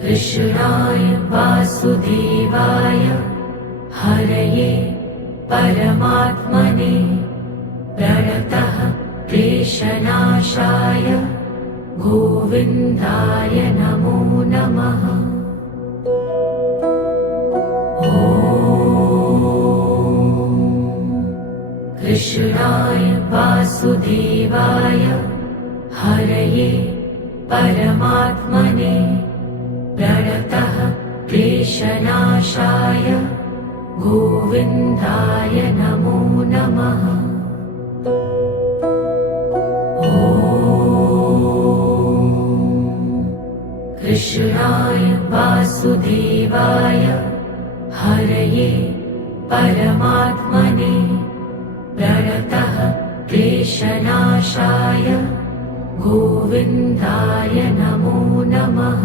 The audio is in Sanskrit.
कृष्णाय वासुदेवाय हरये परमात्मने प्रणतः क्लेशनाशाय गोविन्दाय नमो नमः। कृष्णाय वासुदेवाय हरये परमात्मने प्रणतः क्लेशनाशाय गोविन्दाय नमो नमः। कृष्णाय वासुदेवाय हरये परमात्मने प्रणतः क्लेशनाशाय गोविन्दाय नमो नमः।